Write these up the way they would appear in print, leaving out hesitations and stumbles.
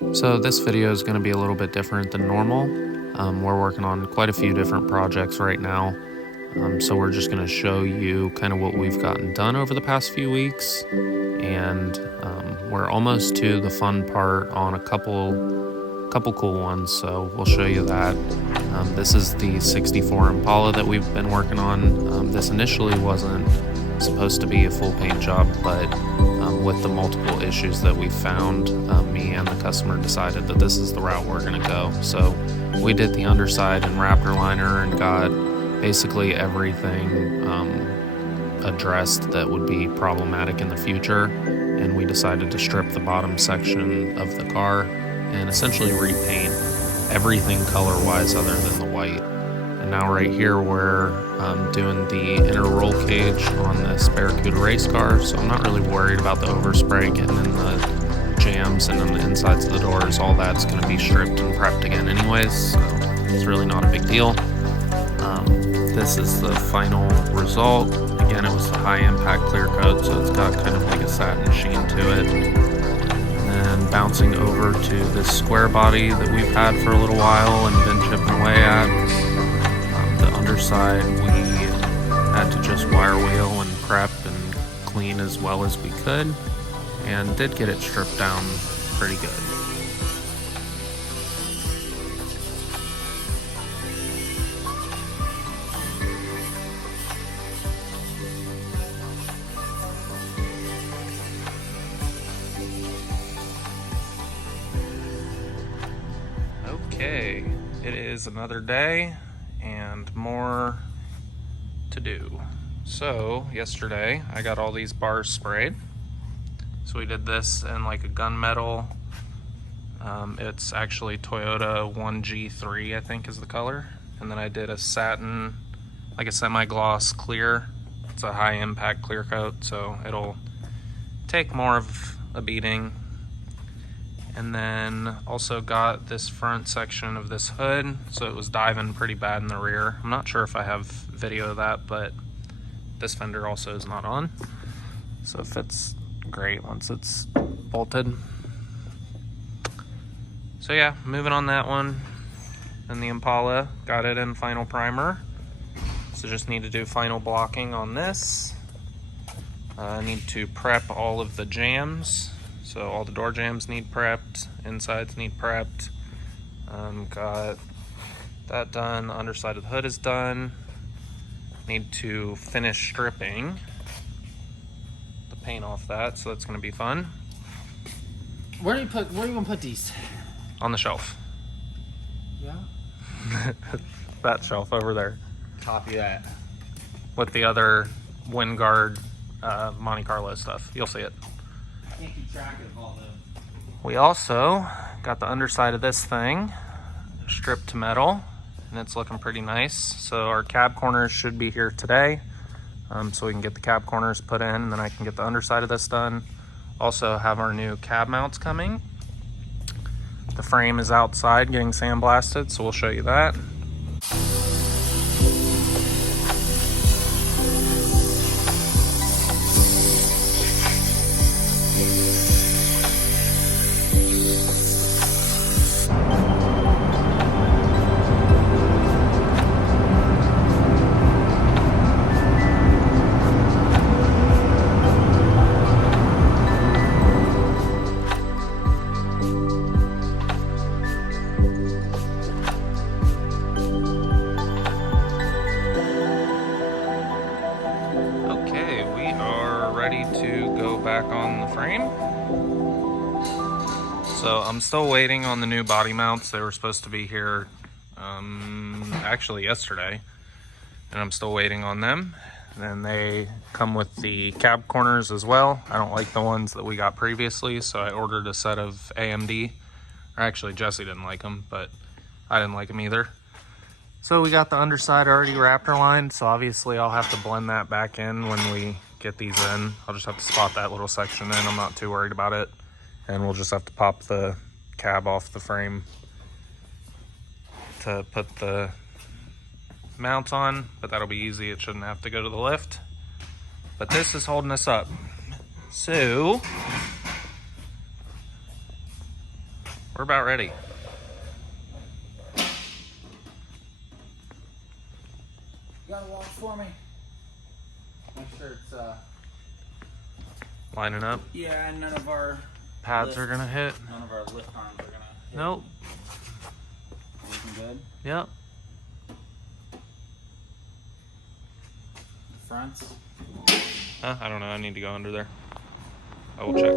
So this video is going to be a little bit different than normal. We're working on quite a few different projects right now. So we're just going to show you kind of what we've gotten done over the past few weeks. And we're almost to the fun part on a couple cool ones. So we'll show you that. This is the 64 Impala that we've been working on. This initially wasn't supposed to be a full paint job, but with the multiple issues that we found, me and the customer decided that this is the route we're going to go. So we did the underside and Raptor liner and got basically everything addressed that would be problematic in the future, and we decided to strip the bottom section of the car and essentially repaint everything color-wise other than the white. And now right here we're doing the inner roll cage on this Barracuda race car, so I'm not really worried about the overspray getting in the jams and on the insides of the doors. All that's going to be stripped and prepped again anyways, so it's really not a big deal. This is the final result. Again, it was the high impact clear coat, so it's got kind of like a satin sheen to it. And then bouncing over to this square body that we've had for a little while and been chipping away at. The underside we had to just wire wheel and prep and clean as well as we could, and did get it stripped down pretty good. Okay, it is another day and more to do. So yesterday I got all these bars sprayed. So we did this in like a gunmetal. It's actually Toyota 1G3 I think is the color. And then I did a satin, like a semi-gloss clear. It's a high impact clear coat, so it'll take more of a beating. And then also got this front section of this hood, so it was diving pretty bad in the rear. I'm not sure if I have video of that, but this fender also is not on, so it fits great once it's bolted. So yeah, moving on that one. And the Impala, got it in final primer, so just need to do final blocking on this. I need to prep all of the jams. So all the door jams need prepped, insides need prepped. Got that done, underside of the hood is done. Need to finish stripping the paint off that, so that's gonna be fun. Where are you gonna put these? On the shelf. Yeah? That shelf over there. Copy that. With the other wind guard Monte Carlo stuff. You'll see it. Can't keep track of all the... We also got the underside of this thing stripped to metal, and it's looking pretty nice. So our cab corners should be here today, so we can get the cab corners put in, and then I can get the underside of this done. Also have our new cab mounts coming. The frame is outside getting sandblasted, so we'll show you that. To go back on the frame. So I'm still waiting on the new body mounts. They were supposed to be here actually yesterday, and I'm still waiting on them. And they come with the cab corners as well. I don't like the ones that we got previously, so I ordered a set of AMD. Or actually Jesse didn't like them, but I didn't like them either. So we got the underside already Raptor lined, so obviously I'll have to blend that back in when we get these in. I'll just have to spot that little section in. I'm not too worried about it. And we'll just have to pop the cab off the frame to put the mount on, but that'll be easy. It shouldn't have to go to the lift. But this is holding us up. So We're about ready. You gotta walk for me. Make sure it's Lining up. yeah, and none of our Pads are gonna hit. none of our lift arms are gonna hit. Nope. Looking good. Yep. Fronts. I don't know. I need to go under there. I will check.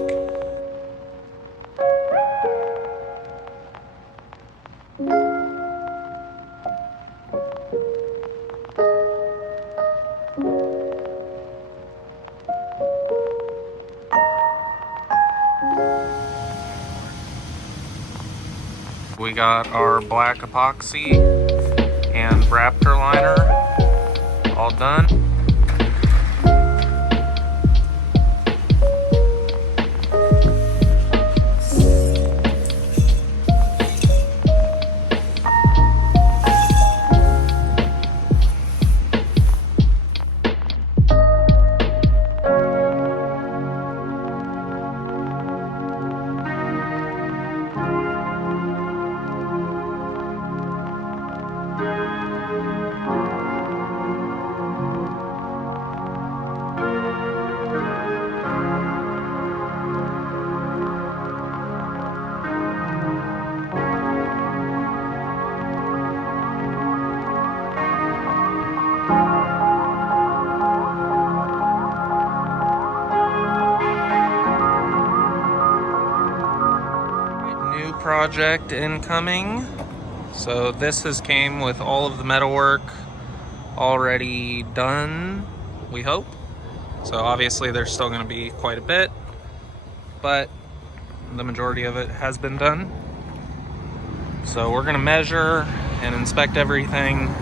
We got our black epoxy and Raptor liner all done. Project incoming. So this has came with all of the metalwork already done, we hope. So obviously there's still going to be quite a bit, but the majority of it has been done. So we're going to measure and inspect everything,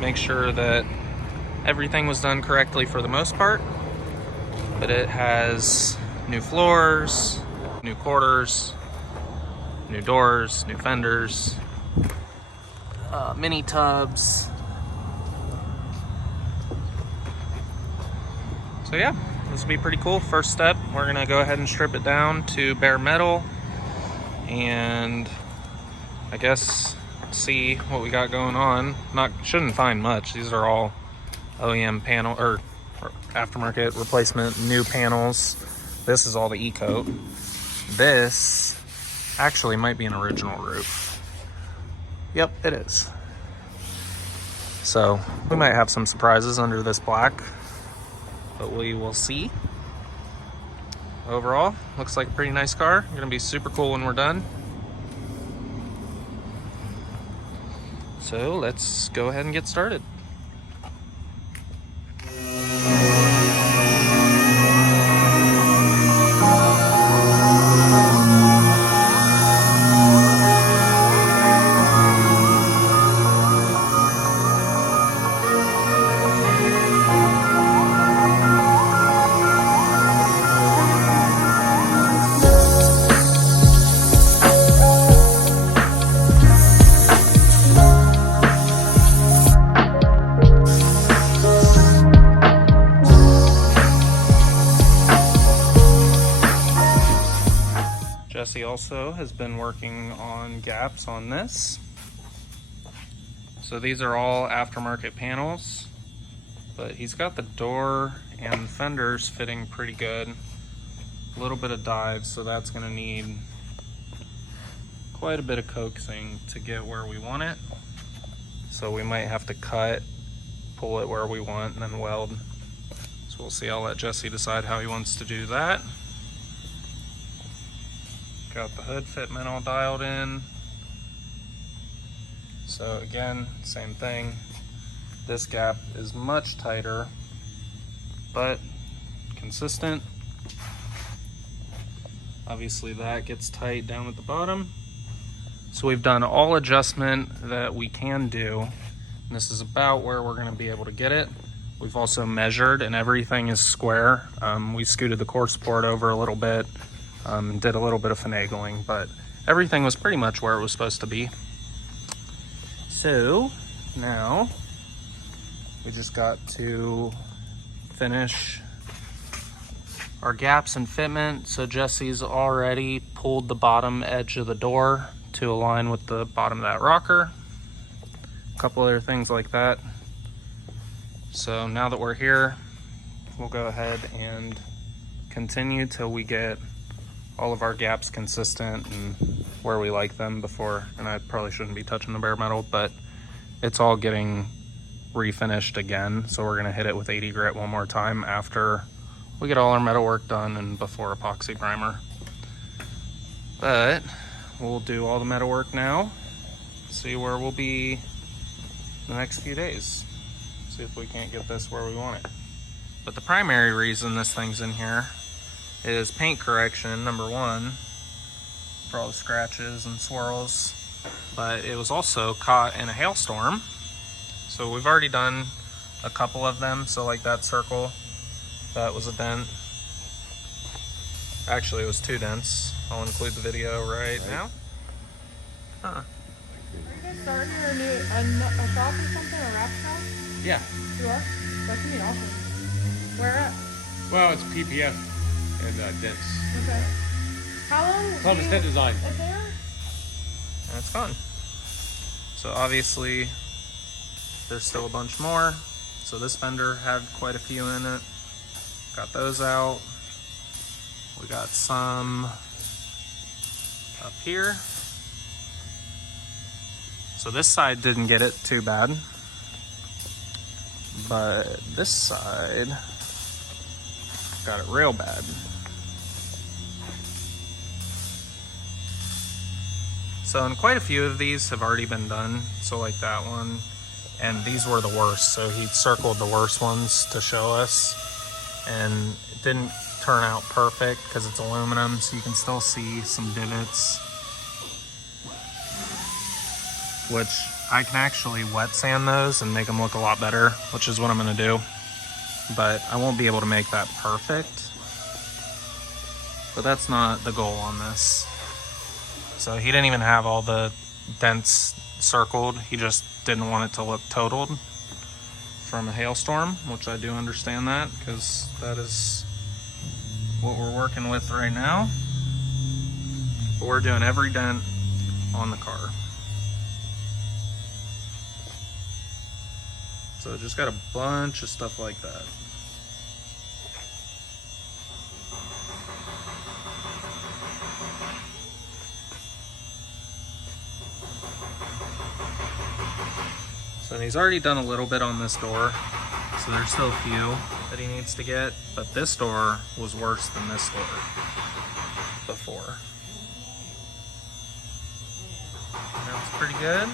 make sure that everything was done correctly for the most part. But it has new floors, new quarters, new doors, new fenders, mini tubs. So yeah, this will be pretty cool. First step, we're gonna go ahead and strip it down to bare metal and I guess see what we got going on. Shouldn't find much. These are all OEM panel or aftermarket replacement new panels. This is all the E-coat. This actually might be an original roof. Yep, it is. So we might have some surprises under this black, but we will see. Overall, looks like a pretty nice car. Gonna be super cool when we're done. So let's go ahead and get started. Jesse also has been working on gaps on this. So these are all aftermarket panels, but he's got the door and fenders fitting pretty good. A little bit of dive, so that's gonna need quite a bit of coaxing to get where we want it. So we might have to cut, pull it where we want, and then weld. So we'll see. I'll let Jesse decide how he wants to do that. Got the hood fitment all dialed in. So again, same thing. This gap is much tighter, but consistent. Obviously that gets tight down at the bottom. So we've done all adjustment that we can do. And this is about where we're gonna be able to get it. We've also measured and everything is square. We scooted the core support over a little bit. Did a little bit of finagling, but everything was pretty much where it was supposed to be. So now we just got to finish our gaps and fitment. So Jesse's already pulled the bottom edge of the door to align with the bottom of that rocker. A couple other things like that. So now that we're here, we'll go ahead and continue till we get all of our gaps consistent and where we like them before. And I probably shouldn't be touching the bare metal, but it's all getting refinished again. So we're gonna hit it with 80 grit one more time after we get all our metal work done and before epoxy primer. But we'll do all the metal work now, see where we'll be the next few days. See if we can't get this where we want it. But the primary reason this thing's in here is paint correction, number one, for all the scratches and swirls. But it was also caught in a hailstorm. So we've already done a couple of them. So like that circle, that was a dent. Actually, it was 2 dents. I'll include the video right now. Huh. Are you guys starting your new a shop or something, a wrap shop? Yeah. You are? That can be awesome. Where at? Well, it's PPF and dents. Okay. How long? Club Estate Design. At there? And it's gone. So obviously, there's still a bunch more. So this fender had quite a few in it. Got those out. We got some up here. So this side didn't get it too bad, but this side got it real bad. So, and quite a few of these have already been done. So like that one, and these were the worst. So he circled the worst ones to show us, and it didn't turn out perfect because it's aluminum, so you can still see some divots, which I can actually wet sand those and make them look a lot better, which is what I'm gonna do. But I won't be able to make that perfect. But that's not the goal on this. So he didn't even have all the dents circled. He just didn't want it to look totaled from a hailstorm, which I do understand that, because that is what we're working with right now. But we're doing every dent on the car. So just got a bunch of stuff like that. So he's already done a little bit on this door, so there's still a few that he needs to get, but this door was worse than this door before. That's pretty good.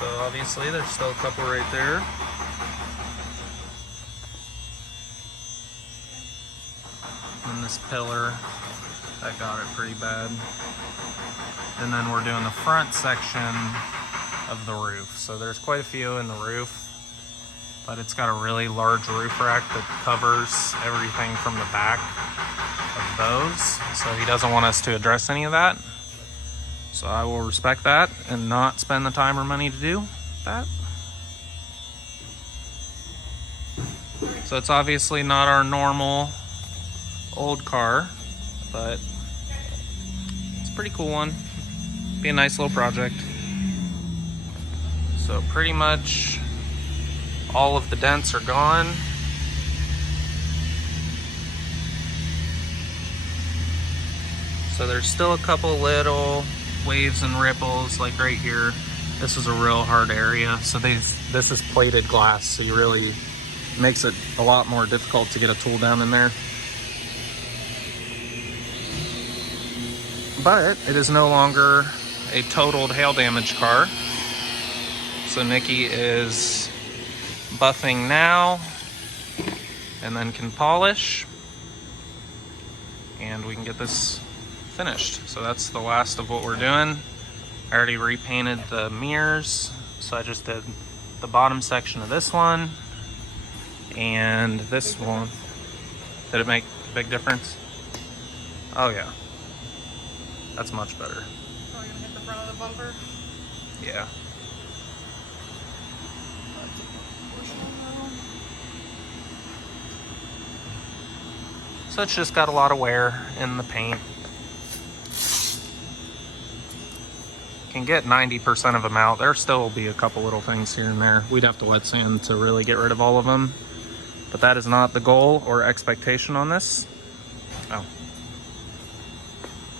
So obviously there's still a couple right there. And this pillar, that got it pretty bad. And then we're doing the front section of the roof. So there's quite a few in the roof, but it's got a really large roof rack that covers everything from the back of those. So he doesn't want us to address any of that. So I will respect that and not spend the time or money to do that. So it's obviously not our normal old car, but it's a pretty cool one. Be a nice little project. So pretty much all of the dents are gone. So there's still a couple little waves and ripples, like right here. This was a real hard area. So this is plated glass, so you really makes it a lot more difficult to get a tool down in there. But it is no longer a totaled hail damage car. So Nikki is buffing now and then can polish, and we can get this finished. So that's the last of what we're doing. I already repainted the mirrors, so I just did the bottom section of this one and this one. Did it make a big difference? Oh yeah, that's much better. So you're gonna hit the front of the bumper? Yeah. So it's just got a lot of wear in the paint. can get 90% of them out. There still will be a couple little things here and there. We'd have to wet sand to really get rid of all of them. But that is not the goal or expectation on this. Oh.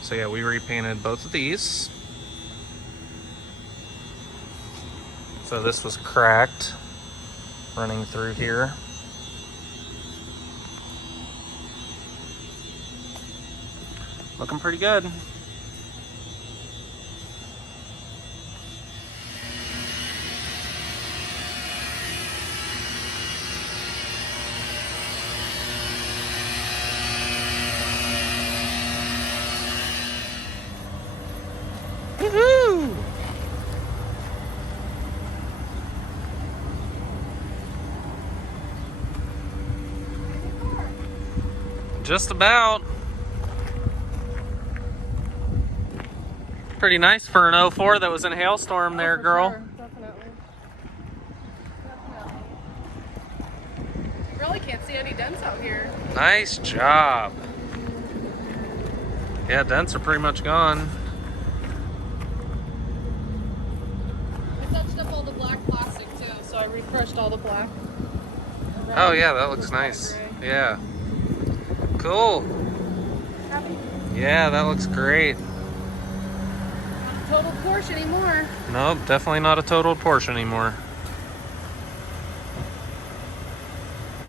So yeah, we repainted both of these. So this was cracked running through here. Looking pretty good. Woohoo! Just about. Pretty nice for an 04 that was in a hailstorm there, girl. Sure. Definitely. You really can't see any dents out here. Nice job. Yeah, dents are pretty much gone. I touched up all the black plastic too, so I refreshed all the black. Oh yeah, that looks nice. Yeah. Cool. Happy? Yeah, that looks great. Not a total Porsche anymore. Nope, definitely not a totaled Porsche anymore.